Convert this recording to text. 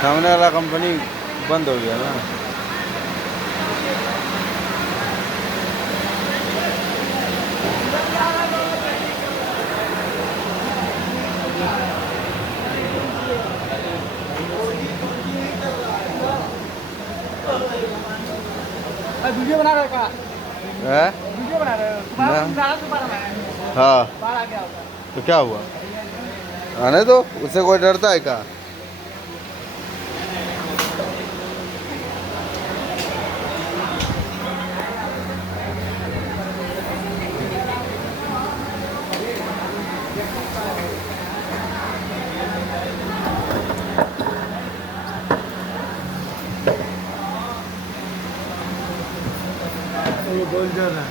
सामने वाला कंपनी बंद हो गया ना। वीडियो बना रहे का? है? वीडियो बना रहे हो? हाँ, बाहर आ गया होगा। तो क्या हुआ? आने दो, उससे कोई डरता है क्या? बोल रहा है